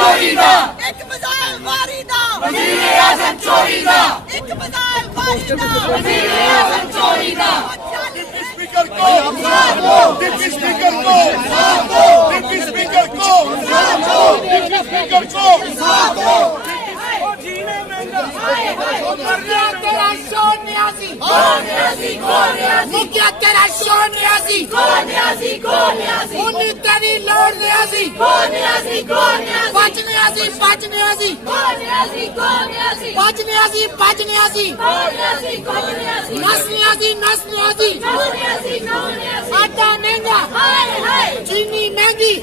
चोरी दा एक मिसाइल मारी दा वज़ीर आज़म चोरी दा एक मिसाइल मारी दा वज़ीर आज़म चोरी दा डिप्टी स्पीकर को डिप्टी स्पीकर को डिप्टी स्पीकर को डिप्टी स्पीकर को तेरा शोर न्याजी मुखिया तेरा शोर न्याजी उन्नी तेरी लोड़ न्याजी पाँच न्याजी नस न्याजी आटा महंगा चीनी महंगी